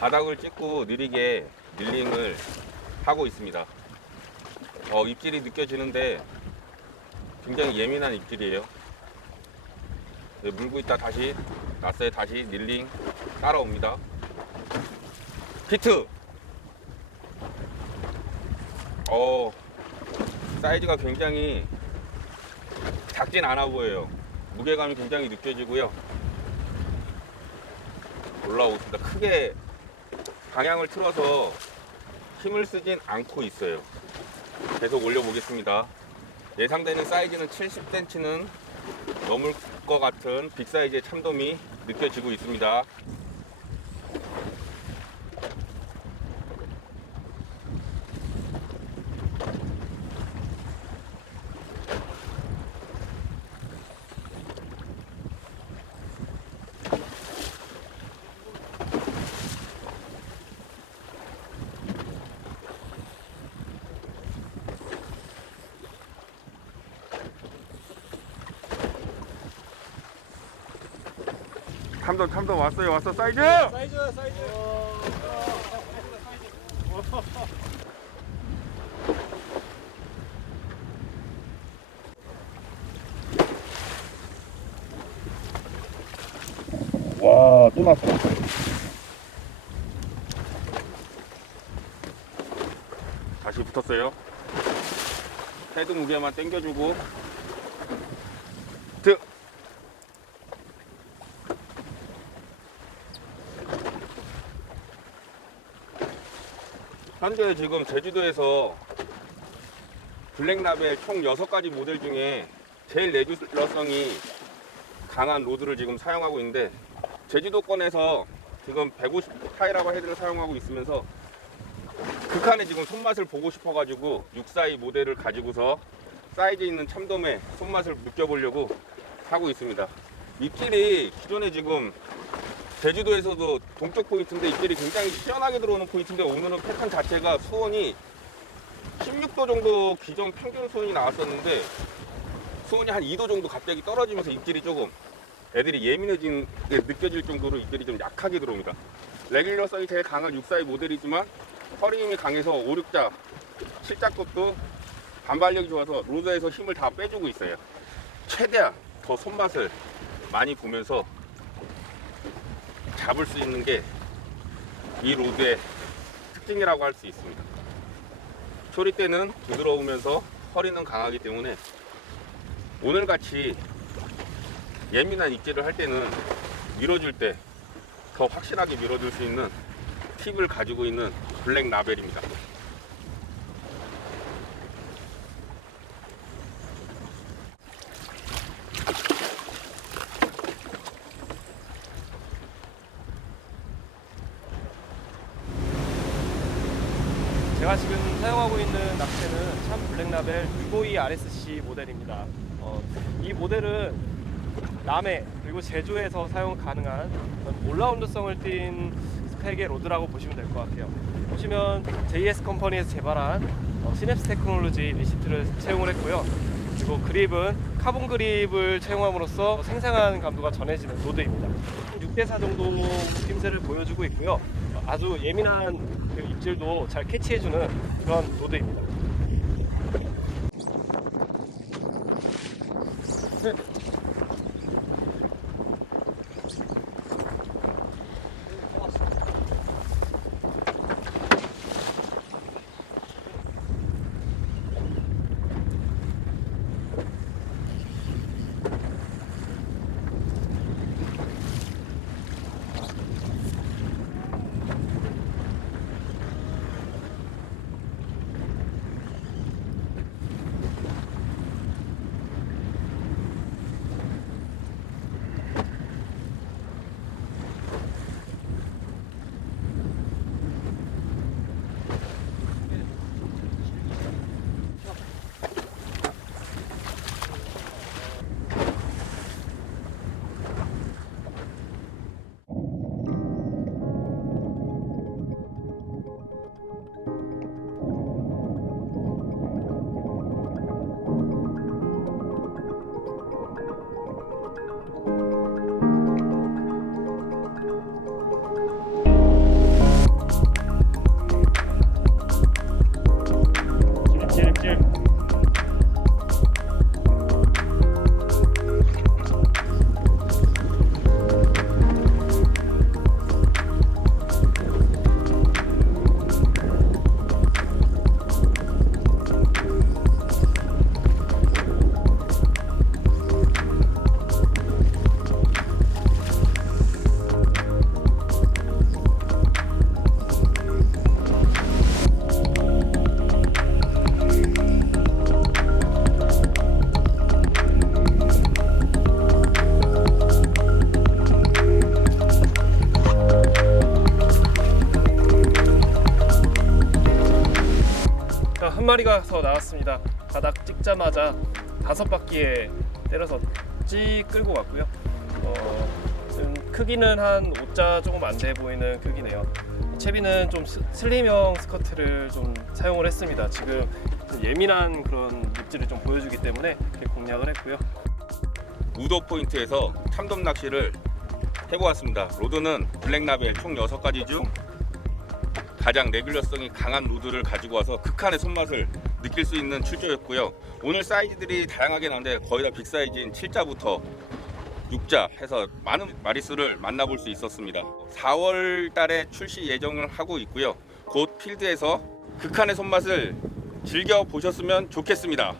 바닥을 찍고 느리게 밀링을 하고 있습니다. 어, 입질이 느껴지는데 굉장히 예민한 입질이에요. 네, 물고 있다 다시 났어요. 다시 닐링 따라옵니다. 히트! 어, 사이즈가 굉장히 작진 않아 보여요. 무게감이 굉장히 느껴지고요. 올라오습니다. 크게 방향을 틀어서 힘을 쓰진 않고 있어요. 계속 올려보겠습니다. 예상되는 사이즈는 70cm는 넘을 것 같은 빅 사이즈의 참돔이 느껴지고 있습니다. 참돔 참돔 왔어요 왔어 사이즈! 사이즈 사이즈 와, 또 났어. 다시 붙었어요. 헤드 무게만 당겨주고. 현재 지금 제주도에서 블랙라벨 총 6가지 모델 중에 제일 내주러성이 강한 로드를 지금 사용하고 있는데 제주도권에서 지금 150 타이라바 헤드를 사용하고 있으면서 극한의 지금 손맛을 보고 싶어가지고 642 모델을 가지고서 사이즈 있는 참돔의 손맛을 느껴보려고 하고 있습니다. 입질이 기존에 지금 제주도에서도 동쪽 포인트인데 입질이 굉장히 시원하게 들어오는 포인트인데 오늘은 패턴 자체가 수온이 16도 정도 기존 평균 수온이 나왔었는데 수온이 한 2도 정도 갑자기 떨어지면서 입질이 조금 애들이 예민해진 게 느껴질 정도로 입질이 좀 약하게 들어옵니다. 레귤러성이 제일 강한 642 모델이지만 허리 힘이 강해서 5, 6자, 7자 것도 반발력이 좋아서 로드에서 힘을 다 빼주고 있어요. 최대한 더 손맛을 많이 보면서 잡을 수 있는 게 이 로드의 특징이라고 할 수 있습니다. 초리 때는 부드러우면서 허리는 강하기 때문에 오늘같이 예민한 입질을 할 때는 밀어줄 때 더 확실하게 밀어줄 수 있는 팁을 가지고 있는 블랙 라벨입니다. 제가 지금 사용하고 있는 낚싯대는 참 블랙라벨 652 RSC 모델입니다. 어, 이 모델은 남해 그리고 제주에서 사용 가능한 올라운드성을 띈 스펙의 로드라고 보시면 될 것 같아요. 보시면 JS 컴퍼니에서 개발한 어, 시냅스 테크놀로지 리시트를 채용을 했고요. 그리고 그립은 카본 그립을 채용함으로써 생생한 감도가 전해지는 로드입니다. 6대4 정도 느낌새를 보여주고 있고요. 어, 아주 예민한 그 입질도 잘 캐치해주는 그런 로드입니다. 셋. 마리가 더 나왔습니다. 바닥 찍자마자 다섯 바퀴에 때려서 찌 끌고 갔고요. 어, 음, 크기는 한 5자 조금 안 돼 보이는 크기네요. 채비는 좀 스- 슬림형 스커트를 좀 사용을 했습니다. 지금 좀 예민한 그런 물질을 좀 보여주기 때문에 이렇게 공략을 했고요. 우도 포인트에서 참돔 낚시를 해보았습니다. 로드는 블랙라벨 총 6가지 중 가장 레귤러성이 강한 로드를 가지고 와서 극한의 손맛을 느낄 수 있는 출조였고요. 오늘 사이즈들이 다양하게 나오는데 거의 다 빅사이즈인 7자부터 6자 해서 많은 마리수를 만나볼 수 있었습니다. 4월 달에 출시 예정을 하고 있고요. 곧 필드에서 극한의 손맛을 즐겨 보셨으면 좋겠습니다.